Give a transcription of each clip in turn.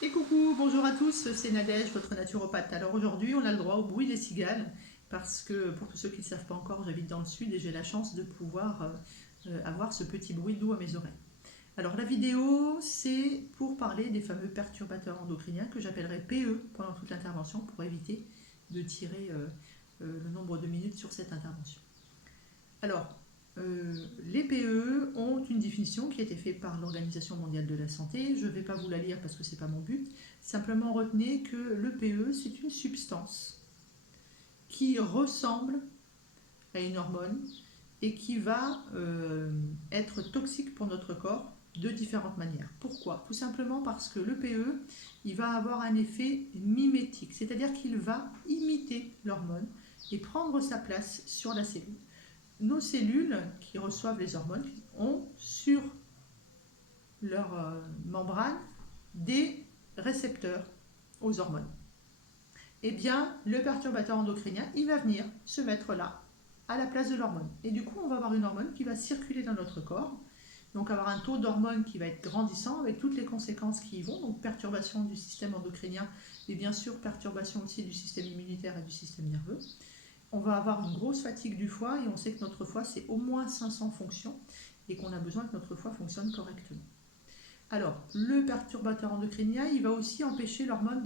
Et coucou, bonjour à tous, c'est Nadège, votre naturopathe. Alors aujourd'hui, on a le droit au bruit des cigales, parce que pour tous ceux qui ne le savent pas encore, j'habite dans le sud et j'ai la chance de pouvoir avoir ce petit bruit doux à mes oreilles. Alors la vidéo, c'est pour parler des fameux perturbateurs endocriniens que j'appellerai PE pendant toute l'intervention pour éviter de tirer le nombre de minutes sur cette intervention. Alors, les PE ont une définition qui a été faite par l'Organisation mondiale de la santé. Je ne vais pas vous la lire parce que ce n'est pas mon but. Simplement retenez que le PE, c'est une substance qui ressemble à une hormone et qui va être toxique pour notre corps de différentes manières. Pourquoi? Tout simplement parce que le PE, il va avoir un effet mimétique, c'est-à-dire qu'il va imiter l'hormone et prendre sa place sur la cellule. Nos cellules qui reçoivent les hormones ont sur leur membrane des récepteurs aux hormones. Eh bien, le perturbateur endocrinien, il va venir se mettre là, à la place de l'hormone. Et du coup, on va avoir une hormone qui va circuler dans notre corps, donc avoir un taux d'hormone qui va être grandissant avec toutes les conséquences qui y vont, donc perturbation du système endocrinien et bien sûr perturbation aussi du système immunitaire et du système nerveux. On va avoir une grosse fatigue du foie et on sait que notre foie c'est au moins 500 fonctions et qu'on a besoin que notre foie fonctionne correctement. Alors, le perturbateur endocrinien, il va aussi empêcher l'hormone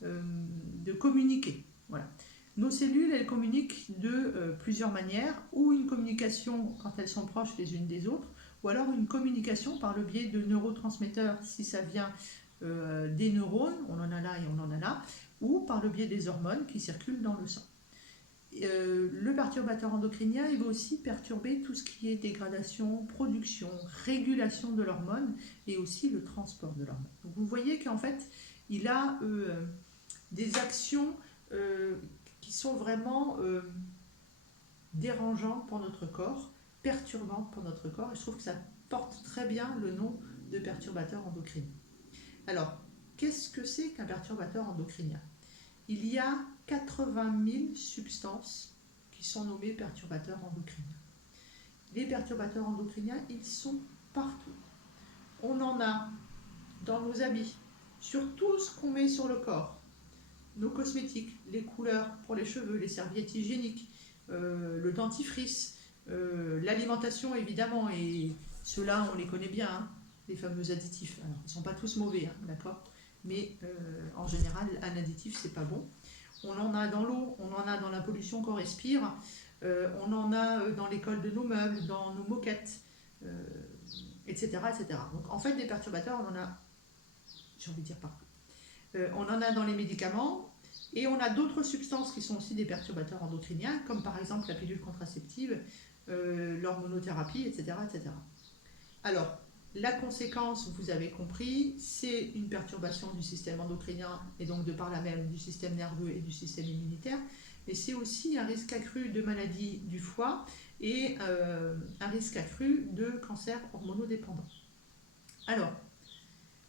de communiquer. Voilà. Nos cellules, elles communiquent de plusieurs manières, ou une communication quand elles sont proches les unes des autres, ou alors une communication par le biais de neurotransmetteurs si ça vient des neurones, on en a là et on en a là, ou par le biais des hormones qui circulent dans le sang. Le perturbateur endocrinien, il va aussi perturber tout ce qui est dégradation, production, régulation de l'hormone et aussi le transport de l'hormone. Donc vous voyez qu'en fait, il a des actions qui sont vraiment dérangeantes pour notre corps, perturbantes pour notre corps, et je trouve que ça porte très bien le nom de perturbateur endocrinien. Alors, qu'est-ce que c'est qu'un perturbateur endocrinien? Il y a 80 000 substances qui sont nommées perturbateurs endocriniens. Les perturbateurs endocriniens, ils sont partout. On en a dans nos habits, sur tout ce qu'on met sur le corps, nos cosmétiques, les couleurs pour les cheveux, les serviettes hygiéniques, le dentifrice, l'alimentation évidemment, et ceux-là on les connaît bien, hein, les fameux additifs. Alors, ils ne sont pas tous mauvais, hein, d'accord, mais en général, un additif c'est pas bon. On en a dans l'eau, on en a dans la pollution qu'on respire, on en a dans les cols de nos meubles, dans nos moquettes, etc., etc. Donc en fait, des perturbateurs, on en a, j'ai envie de dire partout. On en a dans les médicaments, et on a d'autres substances qui sont aussi des perturbateurs endocriniens, comme par exemple la pilule contraceptive, l'hormonothérapie, etc., etc. Alors, la conséquence, vous avez compris, c'est une perturbation du système endocrinien et donc de par là même du système nerveux et du système immunitaire, mais c'est aussi un risque accru de maladie du foie et un risque accru de cancer hormonodépendant. Alors,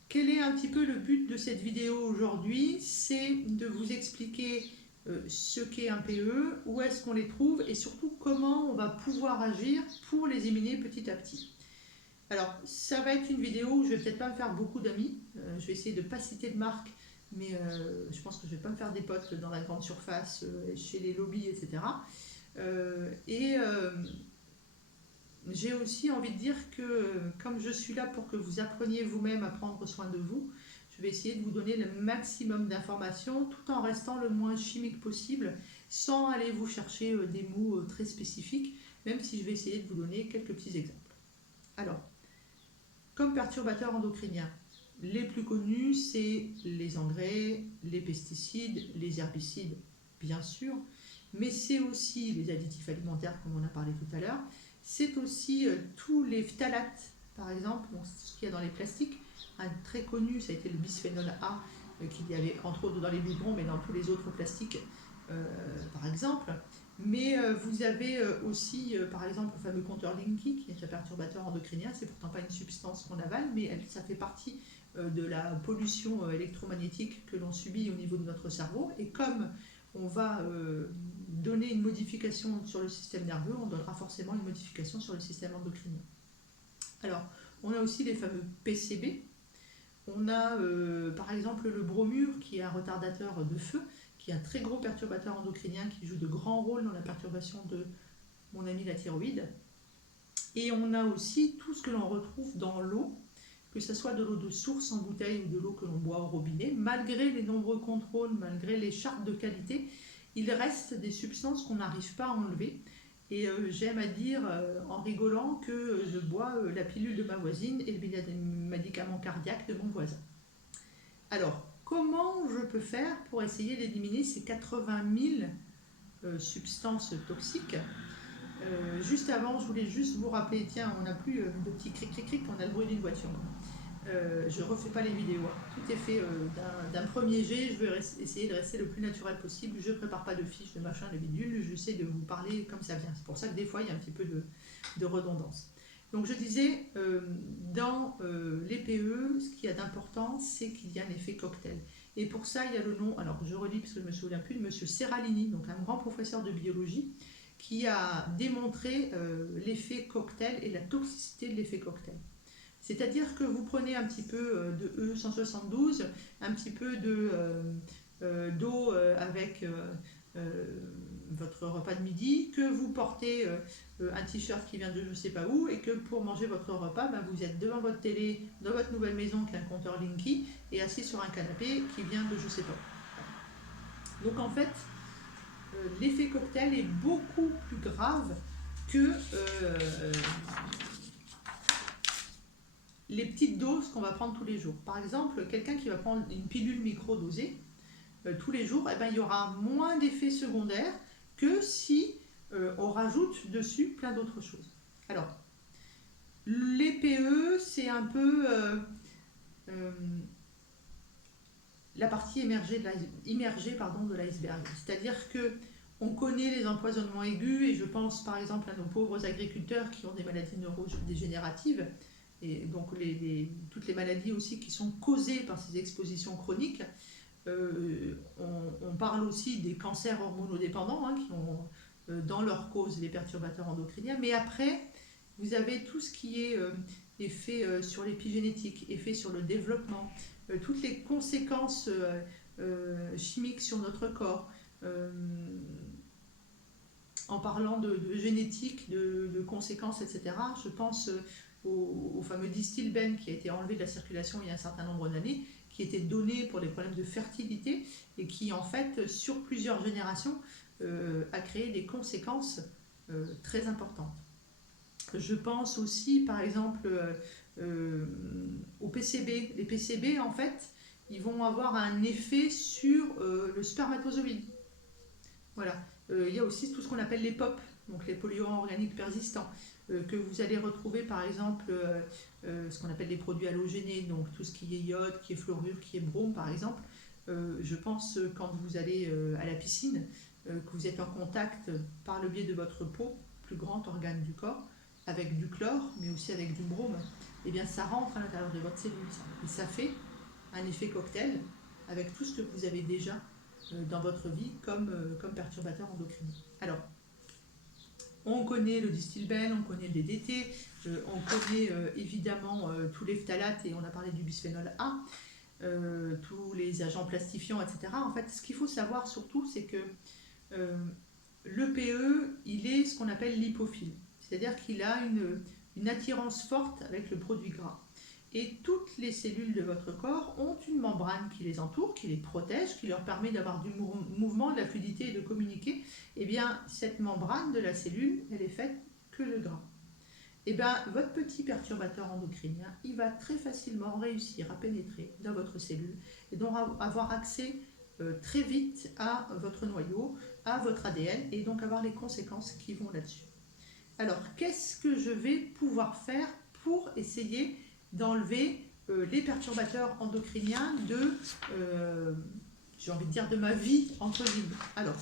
quel est un petit peu le but de cette vidéo aujourd'hui? C'est de vous expliquer ce qu'est un PE, où est-ce qu'on les trouve et surtout comment on va pouvoir agir pour les éliminer petit à petit. Alors, ça va être une vidéo où je vais peut-être pas me faire beaucoup d'amis. Je vais essayer de ne pas citer de marque, mais je pense que je vais pas me faire des potes dans la grande surface, chez les lobbies, etc. J'ai aussi envie de dire que comme je suis là pour que vous appreniez vous-même à prendre soin de vous, je vais essayer de vous donner le maximum d'informations tout en restant le moins chimique possible, sans aller vous chercher des mots très spécifiques, même si je vais essayer de vous donner quelques petits exemples. Alors, comme perturbateurs endocriniens, les plus connus, c'est les engrais, les pesticides, les herbicides, bien sûr, mais c'est aussi les additifs alimentaires, comme on a parlé tout à l'heure. C'est aussi tous les phtalates, par exemple, bon, ce qu'il y a dans les plastiques. Un très connu, ça a été le bisphénol A, qu'il y avait entre autres dans les biberons, mais dans tous les autres plastiques, par exemple. Mais vous avez aussi, par exemple, le fameux compteur Linky, qui est un perturbateur endocrinien. C'est pourtant pas une substance qu'on avale, mais ça fait partie de la pollution électromagnétique que l'on subit au niveau de notre cerveau. Et comme on va donner une modification sur le système nerveux, on donnera forcément une modification sur le système endocrinien. Alors, on a aussi les fameux PCB. On a par exemple le bromure qui est un retardateur de feu, qui est un très gros perturbateur endocrinien qui joue de grands rôles dans la perturbation de mon ami la thyroïde. Et on a aussi tout ce que l'on retrouve dans l'eau, que ce soit de l'eau de source en bouteille ou de l'eau que l'on boit au robinet. Malgré les nombreux contrôles, malgré les chartes de qualité, il reste des substances qu'on n'arrive pas à enlever. Et j'aime à dire en rigolant que je bois la pilule de ma voisine et le médicament cardiaque de mon voisin. Alors, comment je peux faire pour essayer d'éliminer ces 80 000 substances toxiques? Juste avant, je voulais juste vous rappeler, tiens, on n'a plus de petits cric-cric-cric, on a le bruit d'une voiture. Je ne refais pas les vidéos, tout est fait d'un premier jet, je vais essayer de rester le plus naturel possible, je ne prépare pas de fiches, de machin, de bidule, j'essaie de vous parler comme ça vient. C'est pour ça que des fois, il y a un petit peu de redondance. Donc je disais, dans les PE, ce qu'il y a d'important, c'est qu'il y a un effet cocktail. Et pour ça, il y a le nom, alors je relis parce que je ne me souviens plus, de M. Serralini, donc un grand professeur de biologie, qui a démontré l'effet cocktail et la toxicité de l'effet cocktail. C'est-à-dire que vous prenez un petit peu de E172, un petit peu d'eau avec votre repas de midi, que vous portez un t-shirt qui vient de je ne sais pas où, et que pour manger votre repas, ben, vous êtes devant votre télé, dans votre nouvelle maison qui a un compteur Linky, et assis sur un canapé qui vient de je ne sais pas où. Donc en fait, l'effet cocktail est beaucoup plus grave que les petites doses qu'on va prendre tous les jours. Par exemple, quelqu'un qui va prendre une pilule micro-dosée tous les jours, eh ben, il y aura moins d'effets secondaires que si on rajoute dessus plein d'autres choses. Alors, les PE, c'est un peu la partie immergée de l'iceberg. C'est-à-dire que on connaît les empoisonnements aigus, et je pense par exemple à nos pauvres agriculteurs qui ont des maladies neurodégénératives, et donc toutes les maladies aussi qui sont causées par ces expositions chroniques. On parle aussi des cancers hormonodépendants qui ont dans leur cause les perturbateurs endocriniens, mais après vous avez tout ce qui est effet sur l'épigénétique, effet sur le développement, toutes les conséquences chimiques sur notre corps. En parlant de génétique, de conséquences, etc., je pense au fameux distilbène qui a été enlevé de la circulation il y a un certain nombre d'années, qui était donné pour des problèmes de fertilité et qui, en fait, sur plusieurs générations, a créé des conséquences très importantes. Je pense aussi, par exemple, au PCB. Les PCB, en fait, ils vont avoir un effet sur le spermatozoïde. Voilà. Il y a aussi tout ce qu'on appelle les POP, donc les polluants organiques persistants, que vous allez retrouver par exemple ce qu'on appelle les produits halogénés, donc tout ce qui est iode, qui est fluorure, qui est brome par exemple. Je pense quand vous allez à la piscine, que vous êtes en contact par le biais de votre peau, plus grand organe du corps, avec du chlore, mais aussi avec du brome, et bien ça rentre à l'intérieur de votre cellule, et ça fait un effet cocktail avec tout ce que vous avez déjà dans votre vie comme perturbateur endocrinien. Alors, on connaît le distilbène, on connaît le DDT, on connaît évidemment tous les phtalates, et on a parlé du bisphénol A, tous les agents plastifiants, etc. En fait, ce qu'il faut savoir surtout, c'est que le PE, il est ce qu'on appelle lipophile, c'est-à-dire qu'il a une attirance forte avec le produit gras. Et toutes les cellules de votre corps ont une membrane qui les entoure, qui les protège, qui leur permet d'avoir du mouvement, de la fluidité et de communiquer. Et bien, cette membrane de la cellule, elle est faite que de gras. Et bien, votre petit perturbateur endocrinien, il va très facilement réussir à pénétrer dans votre cellule et donc avoir accès très vite à votre noyau, à votre ADN, et donc avoir les conséquences qui vont là-dessus. Alors, qu'est-ce que je vais pouvoir faire pour essayer d'enlever les perturbateurs endocriniens de, j'ai envie de dire, de ma vie, entre guillemets. Alors,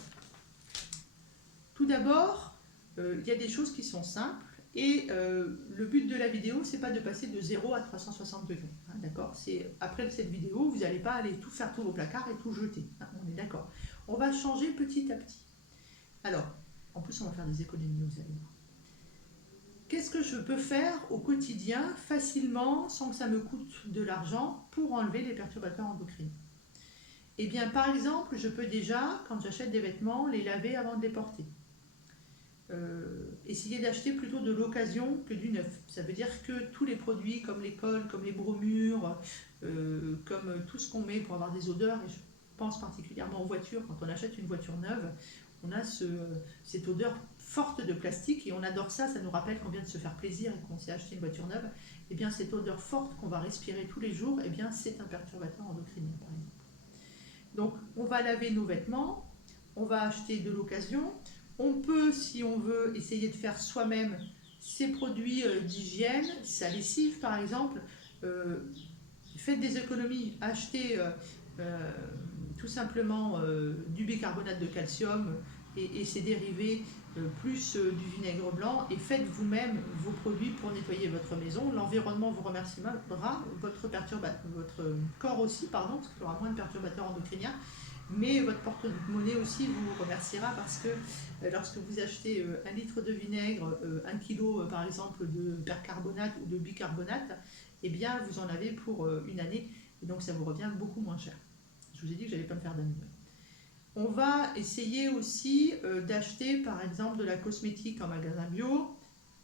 tout d'abord, il y a des choses qui sont simples, et le but de la vidéo, c'est pas de passer de 0 à 360 degrés, hein, d'accord? Après cette vidéo, vous n'allez pas aller tout faire tout vos placards et tout jeter, hein, on est d'accord. On va changer petit à petit. Alors, en plus, on va faire des économies, vous allez voir. qu'est-ce que je peux faire au quotidien facilement sans que ça me coûte de l'argent pour enlever les perturbateurs endocriniens? Eh bien, par exemple, je peux déjà, quand j'achète des vêtements, les laver avant de les porter. Essayer d'acheter plutôt de l'occasion que du neuf. Ça veut dire que tous les produits comme les cols, comme les bromures, comme tout ce qu'on met pour avoir des odeurs, et je pense particulièrement aux voitures, quand on achète une voiture neuve, on a cette odeur forte de plastique et on adore ça, ça nous rappelle qu'on vient de se faire plaisir et qu'on s'est acheté une voiture neuve. Et bien cette odeur forte qu'on va respirer tous les jours, et bien c'est un perturbateur endocrinien par exemple. Donc on va laver nos vêtements, on va acheter de l'occasion. On peut, si on veut, essayer de faire soi-même ces produits d'hygiène, sa lessive par exemple. Euh, Faites des économies, achetez euh, tout simplement du bicarbonate de calcium et ses dérivés, plus du vinaigre blanc, et faites vous-même vos produits pour nettoyer votre maison. L'environnement vous remerciera, votre corps aussi, pardon, parce qu'il y aura moins de perturbateurs endocriniens. Mais votre porte-monnaie aussi vous remerciera parce que lorsque vous achetez 1 litre de vinaigre, 1 kilo par exemple de percarbonate ou de bicarbonate, eh bien vous en avez pour une année et donc ça vous revient beaucoup moins cher. Je vous ai dit que je n'allais pas me faire d'amis. On va essayer aussi d'acheter par exemple de la cosmétique en magasin bio.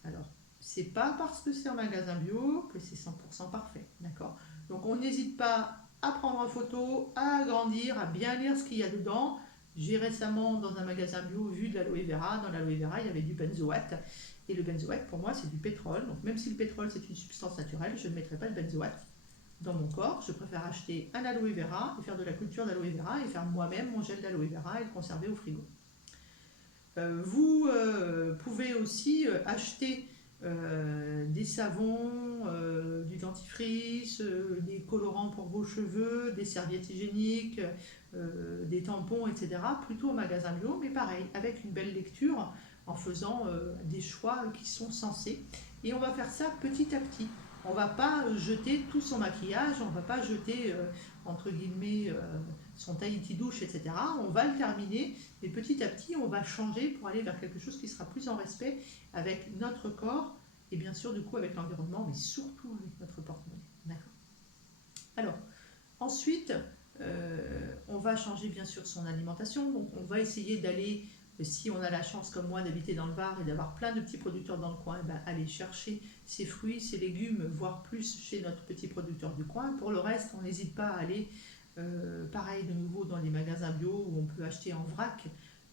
Alors, c'est pas parce que c'est en magasin bio que c'est 100% parfait, d'accord? Donc on n'hésite pas à prendre en photo, à agrandir, à bien lire ce qu'il y a dedans. J'ai récemment dans un magasin bio vu de l'aloe vera. Dans l'aloe vera, il y avait du benzoate. Et le benzoate, pour moi, c'est du pétrole. Donc même si le pétrole, c'est une substance naturelle, je ne mettrai pas de benzoate dans mon corps. Je préfère acheter un aloe vera et faire de la culture d'aloe vera et faire moi-même mon gel d'aloe vera et le conserver au frigo. Vous pouvez aussi acheter des savons, du dentifrice, des colorants pour vos cheveux, des serviettes hygiéniques, des tampons, etc. Plutôt au magasin bio, mais pareil, avec une belle lecture, en faisant des choix qui sont sensés. Et on va faire ça petit à petit. On ne va pas jeter tout son maquillage, on ne va pas jeter, entre guillemets, son Tahiti douche, etc. On va le terminer, et petit à petit, on va changer pour aller vers quelque chose qui sera plus en respect avec notre corps, et bien sûr, du coup, avec l'environnement, mais surtout avec notre porte-monnaie. D'accord. Alors, ensuite, on va changer bien sûr son alimentation. Donc, on va essayer d'aller, si on a la chance comme moi d'habiter dans le Var et d'avoir plein de petits producteurs dans le coin, ben, aller chercher ses fruits, ses légumes, voire plus chez notre petit producteur du coin. Pour le reste, on n'hésite pas à aller, pareil de nouveau, dans les magasins bio où on peut acheter en vrac.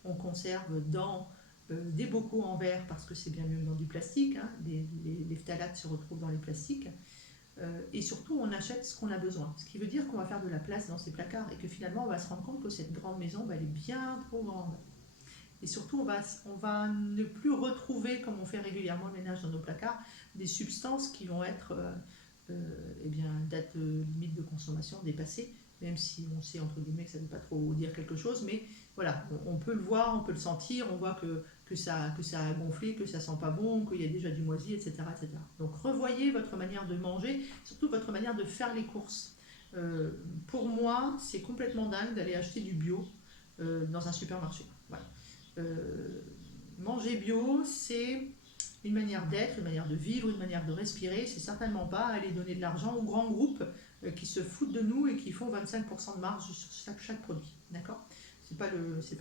On conserve dans des bocaux en verre parce que c'est bien mieux que dans du plastique. Hein. Les phtalates se retrouvent dans les plastiques. Et surtout, on achète ce qu'on a besoin. Ce qui veut dire qu'on va faire de la place dans ces placards et que finalement, on va se rendre compte que cette grande maison, bah, elle est bien trop grande. Et surtout, on va ne plus retrouver, comme on fait régulièrement le ménage dans nos placards, des substances qui vont être eh bien, date limite de consommation dépassée, même si on sait entre guillemets que ça ne veut pas trop dire quelque chose, mais voilà, on peut le voir, on peut le sentir, on voit que ça a gonflé, que ça sent pas bon, qu'il y a déjà du moisi, etc., etc. Donc revoyez votre manière de manger, surtout votre manière de faire les courses. Pour moi, c'est complètement dingue d'aller acheter du bio dans un supermarché. Voilà. Manger bio, c'est une manière d'être, une manière de vivre, une manière de respirer. C'est certainement pas aller donner de l'argent aux grands groupes qui se foutent de nous et qui font 25% de marge sur chaque produit. D'accord? C'est pas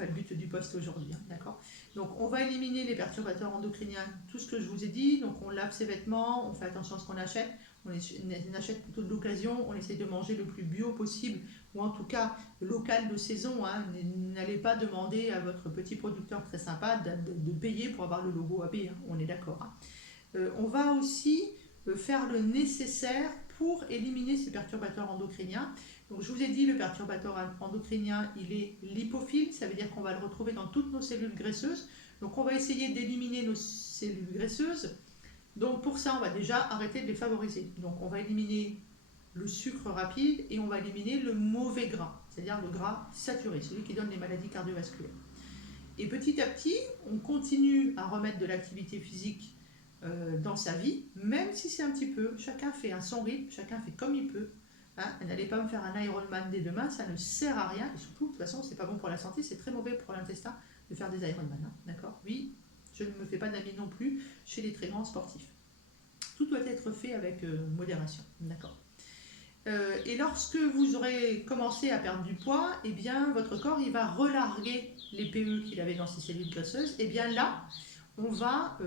le but du poste aujourd'hui. Hein, d'accord? Donc on va éliminer les perturbateurs endocriniens, tout ce que je vous ai dit. Donc on lave ses vêtements, on fait attention à ce qu'on achète. On achète plutôt de l'occasion, on essaie de manger le plus bio possible, ou en tout cas local de saison. Hein. N'allez pas demander à votre petit producteur très sympa de payer pour avoir le logo AB, hein. On est d'accord. Hein. On va aussi faire le nécessaire pour éliminer ces perturbateurs endocriniens. Donc je vous ai dit, le perturbateur endocrinien, il est lipophile, ça veut dire qu'on va le retrouver dans toutes nos cellules graisseuses. Donc on va essayer d'éliminer nos cellules graisseuses. Donc pour ça, on va déjà arrêter de les favoriser. Donc on va éliminer le sucre rapide et on va éliminer le mauvais gras, c'est-à-dire le gras saturé, celui qui donne les maladies cardiovasculaires. Et petit à petit, on continue à remettre de l'activité physique dans sa vie, même si c'est un petit peu. Chacun fait à son rythme, chacun fait comme il peut. Hein. N'allez pas me faire un Ironman dès demain, ça ne sert à rien. Et surtout, de toute façon, c'est pas bon pour la santé, c'est très mauvais pour l'intestin de faire des Ironman. Hein. D'accord? Oui, Je ne me fais pas d'amis non plus chez les très grands sportifs. Tout doit être fait avec modération, d'accord. Et lorsque vous aurez commencé à perdre du poids, eh bien, votre corps il va relarguer les PE qu'il avait dans ses cellules graisseuses. Et bien là, on va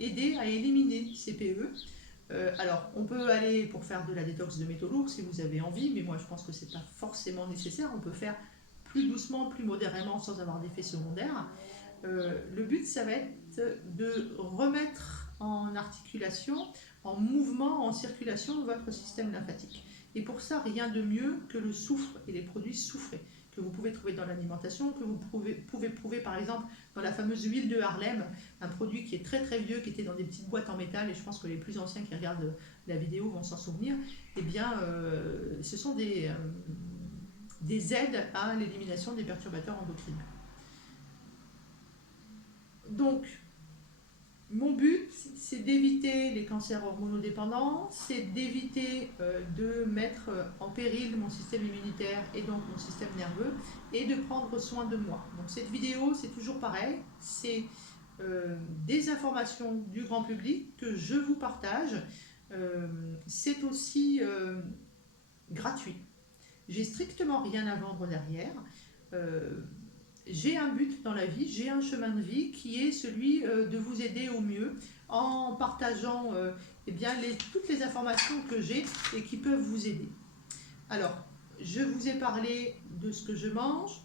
aider à éliminer ces PE. Alors, on peut aller pour faire de la détox de métaux lourds si vous avez envie, mais moi je pense que ce n'est pas forcément nécessaire. On peut faire plus doucement, plus modérément, sans avoir d'effet secondaire. Le but, ça va être de remettre en articulation, en mouvement, en circulation votre système lymphatique. Et pour ça, rien de mieux que le soufre et les produits soufrés que vous pouvez trouver dans l'alimentation, que vous pouvez trouver par exemple dans la fameuse huile de Harlem, un produit qui est très très vieux, qui était dans des petites boîtes en métal, et je pense que les plus anciens qui regardent la vidéo vont s'en souvenir. Eh bien, ce sont des aides à l'élimination des perturbateurs endocriniens. Donc, mon but, c'est d'éviter les cancers hormonodépendants, c'est d'éviter de mettre en péril mon système immunitaire et donc mon système nerveux, et de prendre soin de moi. Donc cette vidéo, c'est toujours pareil, c'est des informations du grand public que je vous partage. C'est aussi gratuit. J'ai strictement rien à vendre derrière. J'ai un but dans la vie, j'ai un chemin de vie qui est celui de vous aider au mieux en partageant eh bien, toutes les informations que j'ai et qui peuvent vous aider. Alors, je vous ai parlé de ce que je mange,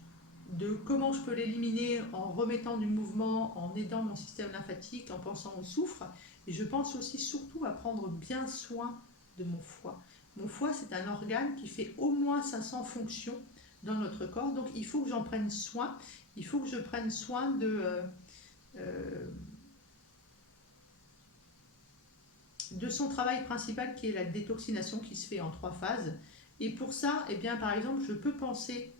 de comment je peux l'éliminer en remettant du mouvement, en aidant mon système lymphatique, en pensant au soufre. Et je pense aussi surtout à prendre bien soin de mon foie. Mon foie, c'est un organe qui fait au moins 500 fonctions dans notre corps, donc il faut que j'en prenne soin, il faut que je prenne soin de son travail principal qui est la détoxination qui se fait en 3 phases. Et pour ça, eh bien, par exemple, je peux penser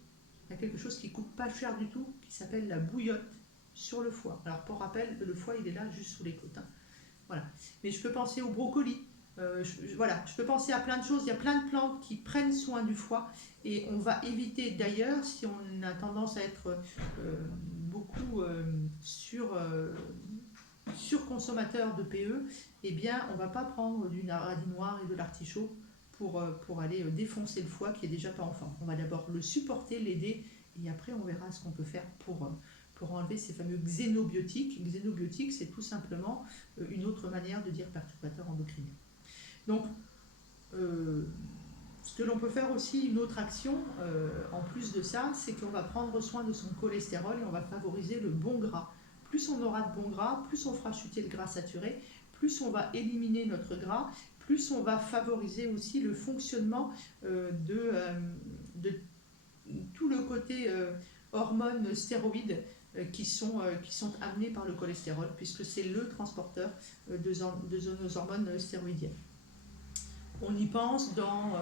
à quelque chose qui ne coûte pas cher du tout, qui s'appelle la bouillotte sur le foie. Alors pour rappel, le foie il est là juste sous les côtes. Hein. Voilà. Mais je peux penser au brocoli. Je peux penser à plein de choses. Il y a plein de plantes qui prennent soin du foie et on va éviter d'ailleurs, si on a tendance à être beaucoup surconsommateur de PE, eh bien on ne va pas prendre du radis noir et de l'artichaut pour aller défoncer le foie qui est déjà pas en forme. On va d'abord le supporter, l'aider et après on verra ce qu'on peut faire pour enlever ces fameux xénobiotiques. Xénobiotiques, c'est tout simplement une autre manière de dire perturbateur endocrinien. Donc, ce que l'on peut faire aussi, une autre action, en plus de ça, c'est qu'on va prendre soin de son cholestérol et on va favoriser le bon gras. Plus on aura de bon gras, plus on fera chuter le gras saturé, plus on va éliminer notre gras, plus on va favoriser aussi le fonctionnement de tout le côté hormones stéroïdes qui sont amenés par le cholestérol, puisque c'est le transporteur de nos hormones stéroïdiennes. On y pense dans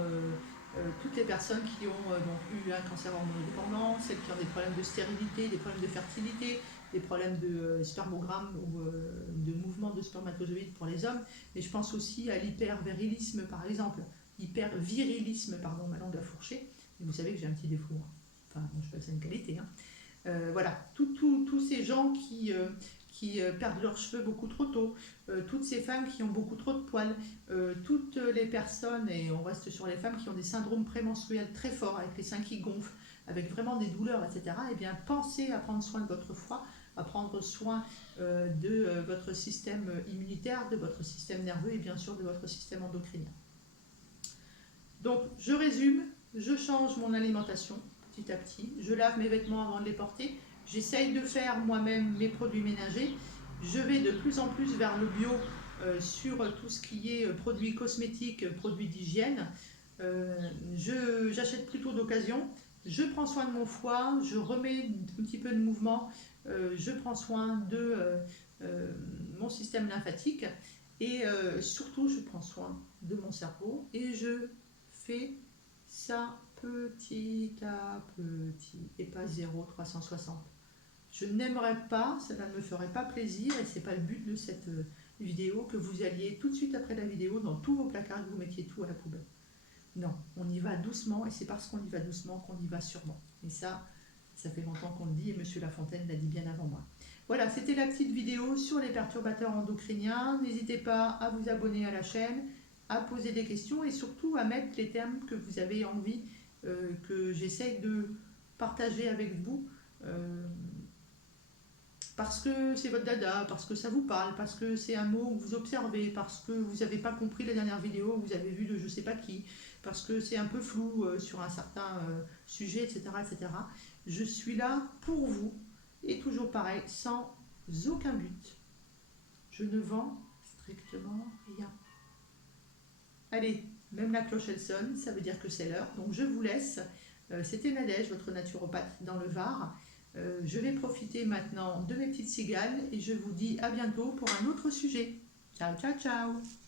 toutes les personnes qui ont donc eu un cancer hormonodépendant, celles qui ont des problèmes de stérilité, des problèmes de fertilité, des problèmes de spermogramme ou de mouvement de spermatozoïdes pour les hommes, mais je pense aussi à l'hypervirilisme par exemple, hypervirilisme, pardon, ma langue a fourché, et vous savez que j'ai un petit défaut, hein. Enfin, bon, je sais pas que c'est une qualité, hein. Voilà, tous ces gens qui perdent leurs cheveux beaucoup trop tôt, toutes ces femmes qui ont beaucoup trop de poils, toutes les personnes, et on reste sur les femmes qui ont des syndromes prémenstruels très forts, avec les seins qui gonflent, avec vraiment des douleurs, etc., eh bien, pensez à prendre soin de votre foie, à prendre soin de votre système immunitaire, de votre système nerveux et bien sûr de votre système endocrinien. Donc, je résume, je change mon alimentation petit à petit, je lave mes vêtements avant de les porter, j'essaye de faire moi-même mes produits ménagers, je vais de plus en plus vers le bio sur tout ce qui est produits cosmétiques, produits d'hygiène. J'achète plutôt d'occasion, je prends soin de mon foie, je remets un petit peu de mouvement, je prends soin de mon système lymphatique et surtout je prends soin de mon cerveau et je fais ça petit à petit et pas 0,360. Je n'aimerais pas, ça ne me ferait pas plaisir et ce n'est pas le but de cette vidéo que vous alliez tout de suite après la vidéo dans tous vos placards, que vous mettiez tout à la poubelle. Non, on y va doucement et c'est parce qu'on y va doucement qu'on y va sûrement. Et ça fait longtemps qu'on le dit et M. Lafontaine l'a dit bien avant moi. Voilà, c'était la petite vidéo sur les perturbateurs endocriniens. N'hésitez pas à vous abonner à la chaîne, à poser des questions et surtout à mettre les termes que vous avez envie que j'essaye de partager avec vous. euh, Parce que c'est votre dada, parce que ça vous parle, parce que c'est un mot que vous observez, parce que vous n'avez pas compris la dernière vidéo, vous avez vu de je sais pas qui, parce que c'est un peu flou sur un certain sujet, etc., etc. Je suis là pour vous, et toujours pareil, sans aucun but. Je ne vends strictement rien. Allez, même la cloche elle sonne, ça veut dire que c'est l'heure, donc je vous laisse. C'était Nadège, votre naturopathe dans le Var. Je vais profiter maintenant de mes petites cigales et je vous dis à bientôt pour un autre sujet. Ciao, ciao, ciao!